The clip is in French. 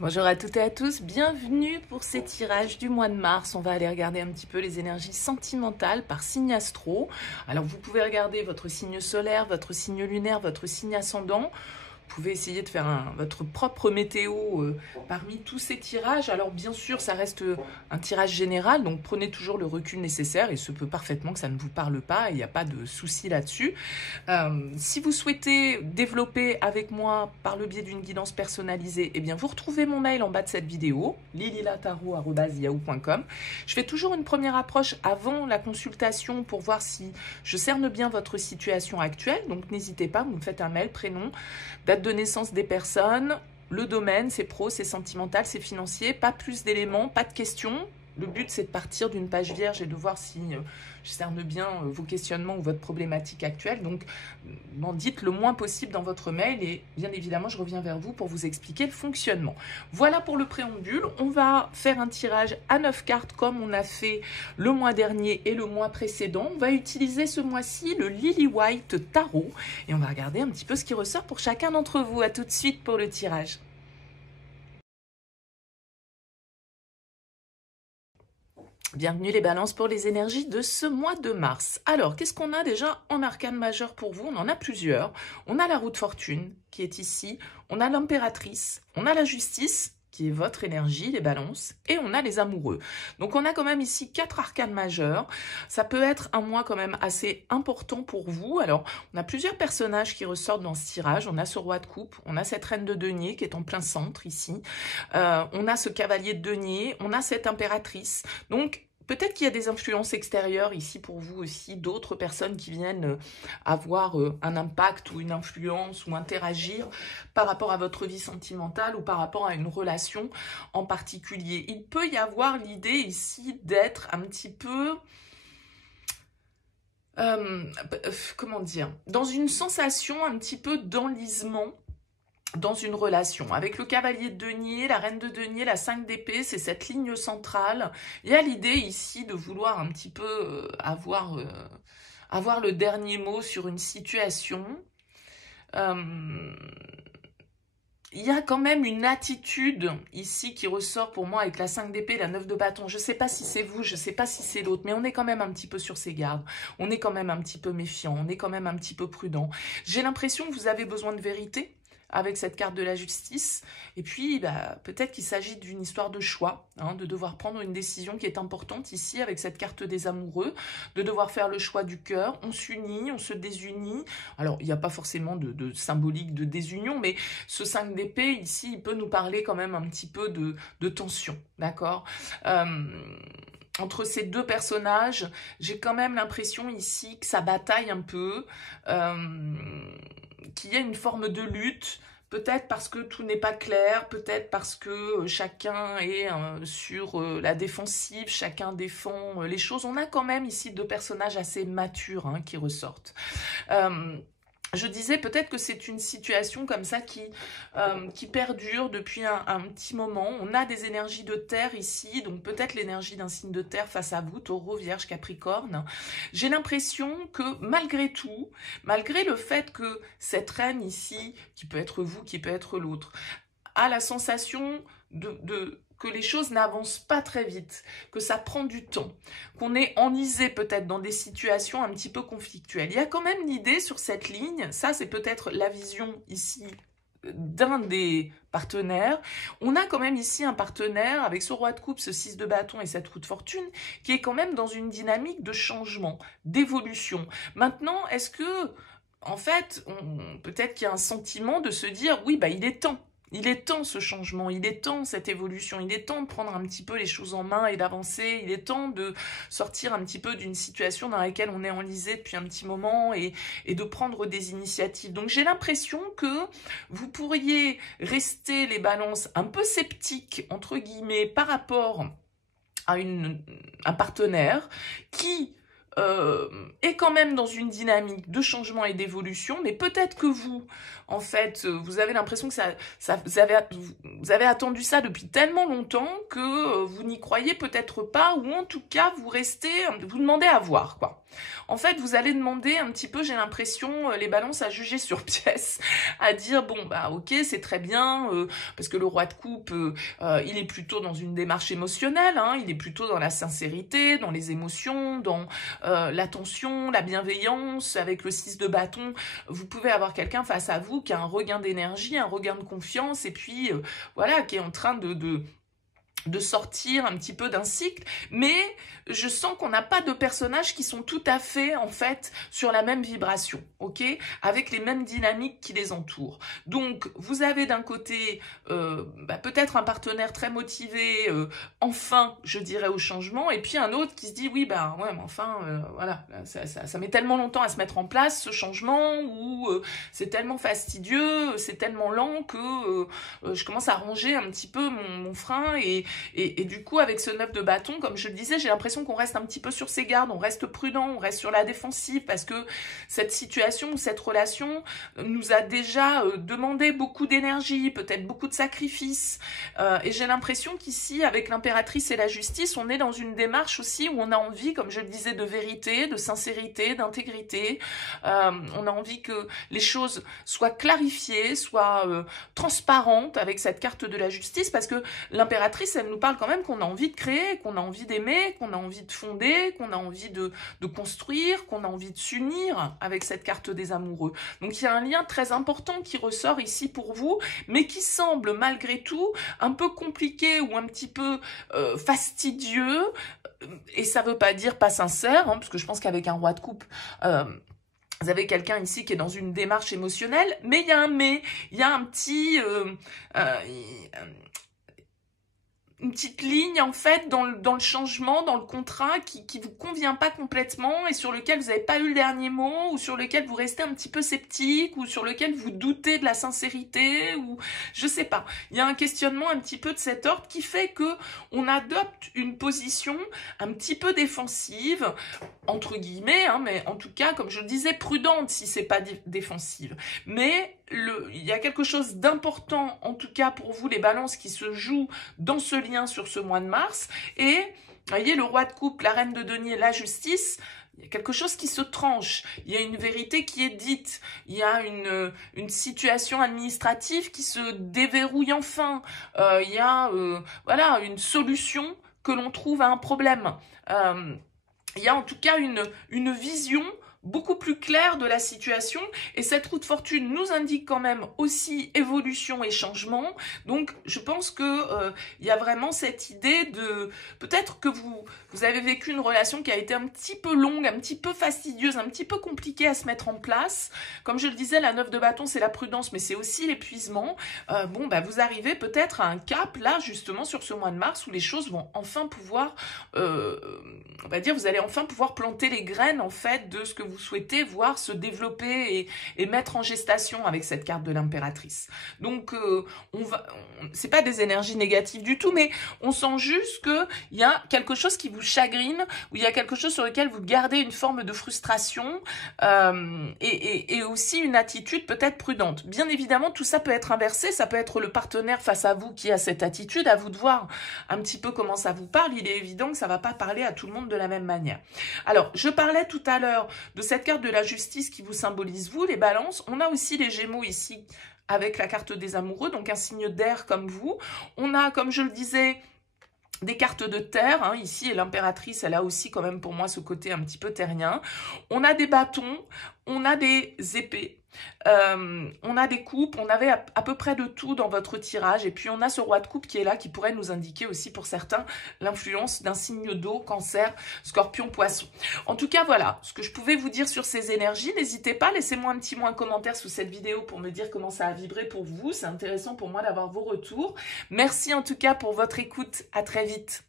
Bonjour à toutes et à tous, bienvenue pour ces tirages du mois de mars. On va aller regarder un petit peu les énergies sentimentales par signe astro. Alors vous pouvez regarder votre signe solaire, votre signe lunaire, votre signe ascendant. Vous pouvez essayer de faire votre propre météo parmi tous ces tirages. Alors bien sûr, ça reste un tirage général, donc prenez toujours le recul nécessaire. Il se peut parfaitement que ça ne vous parle pas, il n'y a pas de souci là-dessus. Si vous souhaitez développer avec moi par le biais d'une guidance personnalisée, eh bien vous retrouvez mon mail en bas de cette vidéo, lililataro@yahoo.com. Je fais toujours une première approche avant la consultation pour voir si je cerne bien votre situation actuelle. Donc n'hésitez pas, vous me faites un mail, prénom, date de naissance des personnes, le domaine, c'est pro, c'est sentimental, c'est financier, pas plus d'éléments, pas de questions. Le but, c'est de partir d'une page vierge et de voir si je cerne bien vos questionnements ou votre problématique actuelle. Donc, m'en dites le moins possible dans votre mail et bien évidemment, je reviens vers vous pour vous expliquer le fonctionnement. Voilà pour le préambule. On va faire un tirage à 9 cartes comme on a fait le mois dernier et le mois précédent. On va utiliser ce mois-ci le Lily White Tarot et on va regarder un petit peu ce qui ressort pour chacun d'entre vous. À tout de suite pour le tirage. Bienvenue les balances pour les énergies de ce mois de mars. Alors, qu'est-ce qu'on a déjà en arcane majeur pour vous? On en a plusieurs. On a la roue de fortune qui est ici. On a l'impératrice. On a la justice qui est votre énergie, les balances. Et on a les amoureux. Donc, on a quand même ici 4 arcanes majeurs. Ça peut être un mois quand même assez important pour vous. Alors, on a plusieurs personnages qui ressortent dans ce tirage. On a ce roi de coupe. On a cette reine de denier qui est en plein centre ici. On a ce cavalier de denier. On a cette impératrice. Donc, peut-être qu'il y a des influences extérieures ici pour vous aussi, d'autres personnes qui viennent avoir un impact ou une influence ou interagir par rapport à votre vie sentimentale ou par rapport à une relation en particulier. Il peut y avoir l'idée ici d'être un petit peu... comment dire, dans une sensation un petit peu d'enlisement dans une relation. Avec le cavalier de denier, la reine de denier, la 5 d'épée, c'est cette ligne centrale. Il y a l'idée ici de vouloir un petit peu avoir le dernier mot sur une situation. Il y a quand même une attitude ici qui ressort pour moi avec la 5 d'épée, la 9 de bâton. Je ne sais pas si c'est vous, je ne sais pas si c'est l'autre, mais on est quand même un petit peu sur ses gardes. On est quand même un petit peu méfiant, on est quand même un petit peu prudent. J'ai l'impression que vous avez besoin de vérité avec cette carte de la justice, et puis peut-être qu'il s'agit d'une histoire de choix, hein, de devoir prendre une décision qui est importante ici avec cette carte des amoureux, de devoir faire le choix du cœur. On s'unit, on se désunit. Alors il n'y a pas forcément de symbolique de désunion, mais ce 5 d'épée ici, il peut nous parler quand même un petit peu de tension, d'accord? Entre ces deux personnages, j'ai quand même l'impression ici que ça bataille un peu, qu'il y a une forme de lutte, peut-être parce que tout n'est pas clair, peut-être parce que chacun est sur la défensive, chacun défend les choses. On a quand même ici deux personnages assez matures hein, qui ressortent. Je disais peut-être que c'est une situation comme ça qui perdure depuis un petit moment. On a des énergies de terre ici, donc peut-être l'énergie d'un signe de terre face à vous, Taureau, Vierge, Capricorne. J'ai l'impression que malgré tout, malgré le fait que cette reine ici, qui peut être vous, qui peut être l'autre, a la sensation que les choses n'avancent pas très vite, que ça prend du temps, qu'on est enlisé peut-être dans des situations un petit peu conflictuelles. Il y a quand même l'idée sur cette ligne, ça c'est peut-être la vision ici d'un des partenaires. On a quand même ici un partenaire avec ce roi de coupe, ce 6 de bâton et cette roue de fortune qui est quand même dans une dynamique de changement, d'évolution. Maintenant, est-ce que, en fait, peut-être qu'il y a un sentiment de se dire, oui, il est temps. Il est temps ce changement, il est temps cette évolution, il est temps de prendre un petit peu les choses en main et d'avancer, il est temps de sortir un petit peu d'une situation dans laquelle on est enlisé depuis un petit moment et de prendre des initiatives. Donc j'ai l'impression que vous pourriez rester les balances un peu sceptiques, entre guillemets, par rapport à un partenaire qui est quand même dans une dynamique de changement et d'évolution, mais peut-être que vous, en fait, vous avez l'impression que vous avez attendu ça depuis tellement longtemps que vous n'y croyez peut-être pas, ou en tout cas, vous demandez à voir, quoi. En fait, vous allez demander un petit peu, j'ai l'impression, les balances à juger sur pièce, à dire, bon, bah ok, c'est très bien, parce que le roi de coupe, il est plutôt dans une démarche émotionnelle, hein, il est plutôt dans la sincérité, dans les émotions, dans l'attention, la bienveillance. Avec le 6 de bâton, vous pouvez avoir quelqu'un face à vous qui a un regain d'énergie, un regain de confiance, et puis voilà, qui est en train de sortir un petit peu d'un cycle, mais je sens qu'on n'a pas de personnages qui sont tout à fait, en fait, sur la même vibration, ok, avec les mêmes dynamiques qui les entourent. Donc, vous avez d'un côté, peut-être un partenaire très motivé, enfin, je dirais, au changement, et puis un autre qui se dit, oui, bah, ouais, mais enfin, voilà, ça met tellement longtemps à se mettre en place, ce changement, ou c'est tellement fastidieux, c'est tellement lent que je commence à ronger un petit peu mon frein, et du coup, avec ce 9 de bâton, comme je le disais, j'ai l'impression qu'on reste un petit peu sur ses gardes, on reste prudent, on reste sur la défensive, parce que cette situation ou cette relation nous a déjà demandé beaucoup d'énergie, peut-être beaucoup de sacrifices. Et j'ai l'impression qu'ici, avec l'impératrice et la justice, on est dans une démarche aussi où on a envie, comme je le disais, de vérité, de sincérité, d'intégrité. On a envie que les choses soient clarifiées, soient transparentes avec cette carte de la justice, parce que l'impératrice, elle nous parle quand même qu'on a envie de créer, qu'on a envie d'aimer, qu'on a envie de fonder, qu'on a envie de construire, qu'on a envie de s'unir avec cette carte des amoureux. Donc il y a un lien très important qui ressort ici pour vous, mais qui semble malgré tout un peu compliqué ou un petit peu fastidieux, et ça veut pas dire pas sincère, hein, parce que je pense qu'avec un roi de coupe, vous avez quelqu'un ici qui est dans une démarche émotionnelle, mais il y a un mais, il y a un petit... une petite ligne en fait dans le changement, dans le contrat qui vous convient pas complètement et sur lequel vous n'avez pas eu le dernier mot, ou sur lequel vous restez un petit peu sceptique, ou sur lequel vous doutez de la sincérité, ou je sais pas. Il y a un questionnement un petit peu de cet ordre qui fait que on adopte une position un petit peu défensive, entre guillemets, hein, mais en tout cas, comme je le disais, prudente si c'est pas défensive. Mais il y a quelque chose d'important, en tout cas pour vous les balances, qui se joue dans ce lien sur ce mois de mars. Et vous voyez, le roi de coupe, la reine de denier, la justice, il y a quelque chose qui se tranche, il y a une vérité qui est dite, il y a une situation administrative qui se déverrouille enfin, il y a voilà, une solution que l'on trouve à un problème. Il y a en tout cas une vision beaucoup plus clair de la situation, et cette roue de fortune nous indique quand même aussi évolution et changement. Donc je pense que il y a vraiment cette idée de peut-être que vous avez vécu une relation qui a été un petit peu longue, un petit peu fastidieuse, un petit peu compliquée à se mettre en place. Comme je le disais, la 9 de bâton, c'est la prudence, mais c'est aussi l'épuisement. Vous arrivez peut-être à un cap là justement sur ce mois de mars où les choses vont enfin pouvoir on va dire, vous allez enfin pouvoir planter les graines en fait de ce que vous souhaitez voir se développer et mettre en gestation avec cette carte de l'impératrice. Donc c'est pas des énergies négatives du tout, mais on sent juste que il y a quelque chose qui vous chagrine, ou il y a quelque chose sur lequel vous gardez une forme de frustration, et aussi une attitude peut-être prudente. Bien évidemment, tout ça peut être inversé, ça peut être le partenaire face à vous qui a cette attitude, à vous de voir un petit peu comment ça vous parle. Il est évident que ça va pas parler à tout le monde de la même manière. Alors, je parlais tout à l'heure de cette carte de la justice qui vous symbolise vous, les balances. On a aussi les gémeaux ici avec la carte des amoureux, donc un signe d'air comme vous. On a, comme je le disais, des cartes de terre, hein, ici, et l'impératrice, elle a aussi quand même pour moi ce côté un petit peu terrien. On a des bâtons, on a des épées, on a des coupes, on avait à peu près de tout dans votre tirage, et puis on a ce roi de coupe qui est là, qui pourrait nous indiquer aussi pour certains l'influence d'un signe d'eau, cancer, scorpion, poisson. En tout cas, voilà ce que je pouvais vous dire sur ces énergies. N'hésitez pas, laissez-moi un petit mot, un commentaire sous cette vidéo pour me dire comment ça a vibré pour vous. C'est intéressant pour moi d'avoir vos retours. Merci en tout cas pour votre écoute, à très vite.